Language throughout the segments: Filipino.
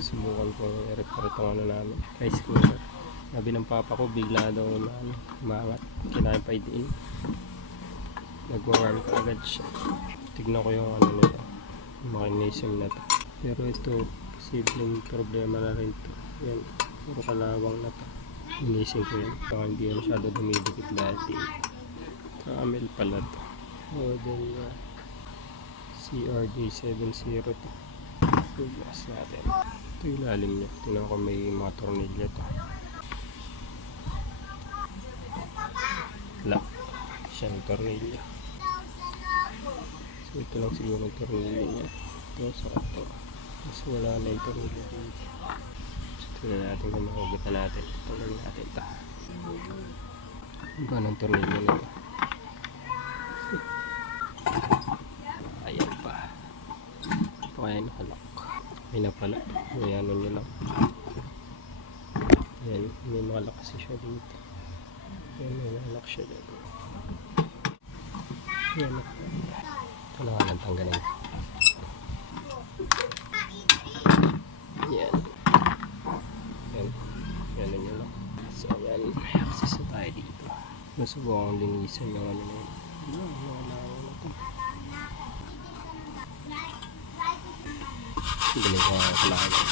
Subukan ko i-repair itong ano namin, rice cooker. Sabi ng papa ko bigla daw umangat, kailangan pa idiin. Nagwa-warm ka agad siya. Tignan ko yung ano nito, yung mechanism na to. Pero ito, posibleng problema na rin to. Yan, puro kalawang na to. Inising ko yan, baka hindi yan masyado dumidikit dati. Camel pala to. Model CRJ70 to. Tugas natin. Ito yung lalim niya. Tingnan ko may mga tornilyo to. Wala. Siyang tornilyo. So ito lang siguro yung tornilyo niya. Ito sa ito. Mas wala na yung tornilyo dito. So tingnan natin kung makugutan natin. Tuloy natin ito. Iba ng tornilyo na ito. Ayan pa. Ito kaya nakalak. May na pala. May ano nyo lang. Ayan. May makalak kasi siya dito. Ayan. May nalak siya dito. Ayan. Ito na nga lang tanggalin. Ayan. Ayan. Ayan nyo lang. So ayan. May access na tayo dito. Nasubukan linisan yung ano na yun. Galing ko nga kailangan.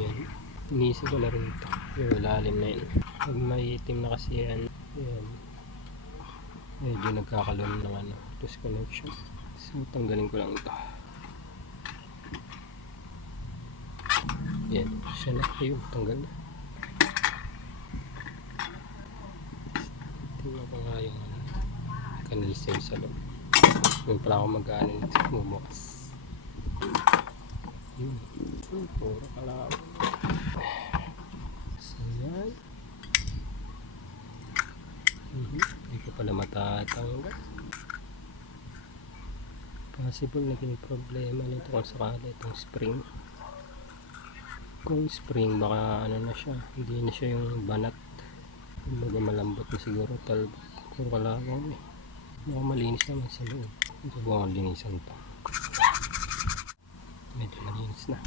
Yan. Inisip ko na rin ito. Yung lalim na yun. Pag may itim na kasi yan. Yan. Medyo nagkakalon ng ano. Loose connection. So tanggalin ko lang ito. Yan. Siya na. Ayun. Tanggal na. Tingnan ko nga yung mechanism sa loob. Yung pala ako mag-ano nito. Bumukas. Puro kalawang. So yan. Hindi ko pala matatanggal. Possible naging problema nito kung sakali itong spring. Kung spring baka ano na siya, hindi na siya yung banat. Kumbaga malambot na siguro, talbot. Puro kalawang eh. Baka malinis naman sa loob. Ito buong linisan pa. Medyo malinis na.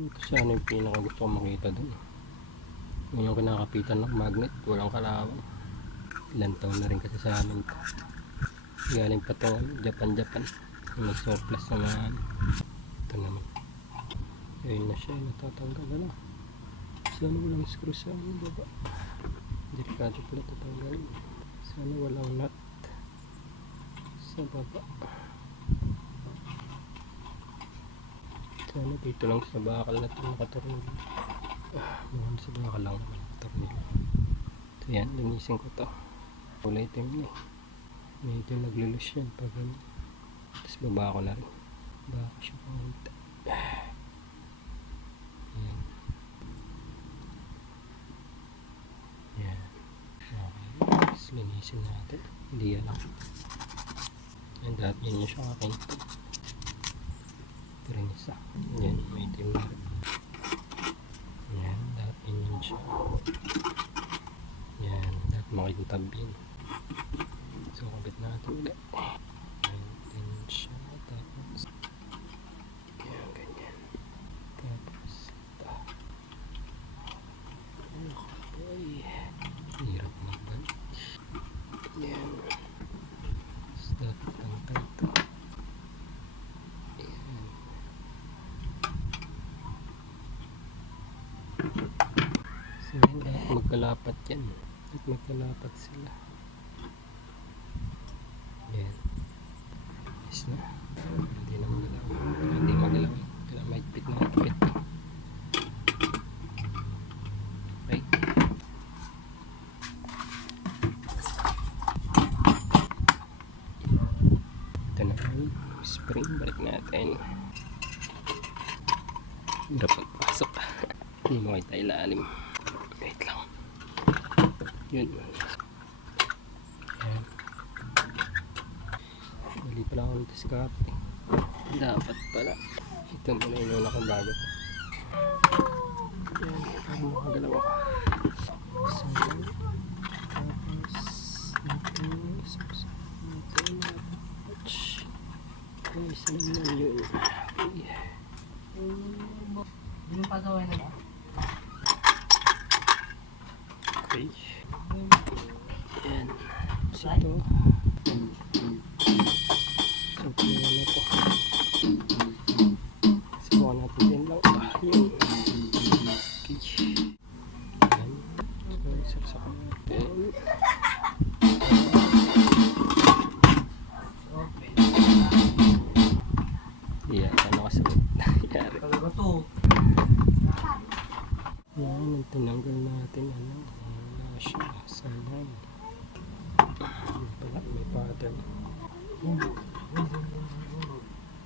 Ito sana yung pinaka gusto ko makita dun. Yung kinakapitan ng magnet, walang kalawang. Ilang taon na rin kasi sa amin ito. Galing pa ito Japan. May surplus naman. Ito naman. Ayun na siya, natatanggal na lang. Sana walang screw sa baba. Delikado pala tatanggal. Sana walang nut sa baba. Sana dito lang sa bakal na ito nakatornilyo. Mukhang sa bakal lang naman nakatornilyo. So yan, linisin ko ito. Kulay itim niya. Medyo naglulus yan pag ano. Tapos baba ko na rin. Baka siya pangita. Yan. Yan. Okay. Tapos linisin natin. Hindi yan lang. Yan, dahil yan yung siya kakinto. Ito rin isa. Yan, may itim na rin. Yan, dahil yan siya. Yan, dahil makintab yan. So, kabit natin ulit. Yan siya. Tapos yan, ganyan. Tapos ito. Okay. Hirap magbalik. Yan. Tapos dapat tangkay ito. Yan. So yan, dapat magkalapat yan. Dapat magkalapat sila. Yan. Yes na. Hindi na magalaw. Hindi magalaw. Kaya mahigpit na higpit. Right. Ito na yung spring. Balik natin. Hirap magpasok. Hindi mo kita ilalim. Wait lang. Yun. Ayan. Mali pala ako nito sa kape. Dapat pala. Ito muna yung nuna kong bago. Ayan. Parang makagalaw ako. So, tapos ito. Okay, isa naman yun. Okay. Okay. Ayan. So ito. So kaya na to. Subukan natin din lang. Yun. Okay. Ayan. So isaksakan natin. Iya, ano kasunod? Yari. Yan, ang tinanggal natin. Ano? Wala siya. Sanay. Pala, may pattern.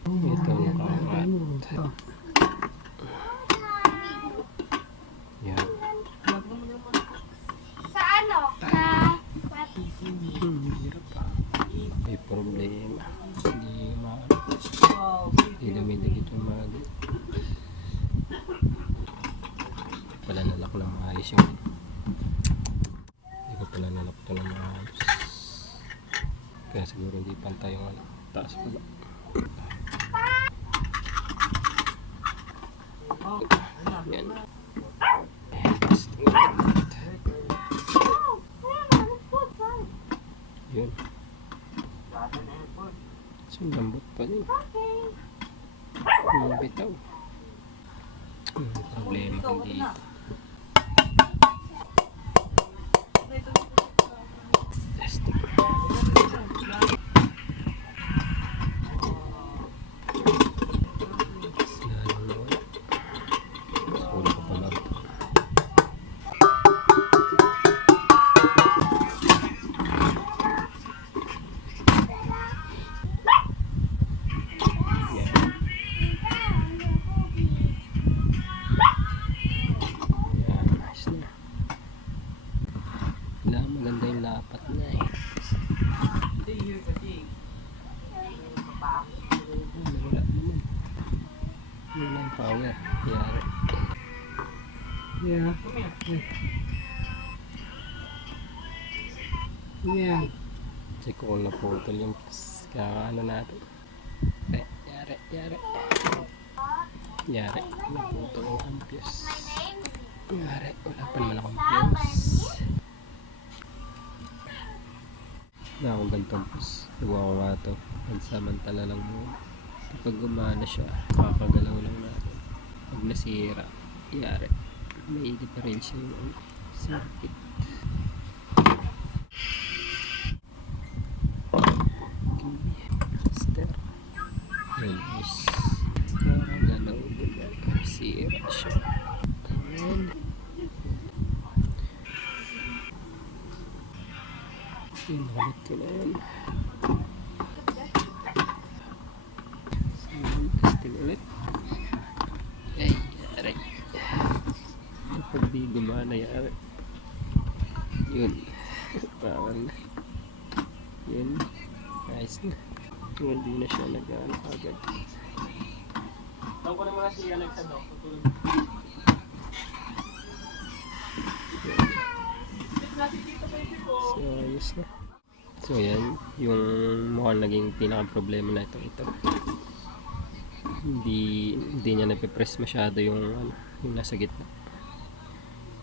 Ito, nakaangat. Yan. Sa ano? Hirap pa. May problema. Hindi dumidikit yung magnet. Pala nalak na maayos yung hindi ko pala nalak ito na maayos. Kaya siguro hindi pantay yung ano. Taas pala. Yan. Testing ulit. Yun. So lambot pa din. Bitaw. Problema kung dito. Testing. Sulit ko pala. Maganda yung lapat na eh. Wala naman. Wala yung power. Yari. Yeah. Yeah. Check ko kung naputol yung ano natin. Yari. Yari. Naputol yung ampios. Yari. Wala pa naman akong ampios. Na akong gantong pus. Gawa ko nga ito. Pansamantala lang muna. Kapag gumana siya, kakagalaw lang natin. Pag nasira, yari. May difference yung circuit. Step. Yun is kakagalaw muna. Sira siya. Ayan. Yun, nakalit ko na yan. So, testing ulit. Ay, yari. Kapag di gumana, yari. Yun. Parang yun. Nice na. Kung hindi na siya nag-ano agad. Tawag ko na mga si Alexa, no? So, ayos na. So, yan. Yung mukhang naging pinaka-problema na ito. Hindi niya napipress masyado yung ano, yung nasa gitna.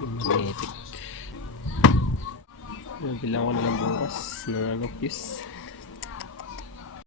Yung magnetic. Bilang ko na lang bukas ng fuse.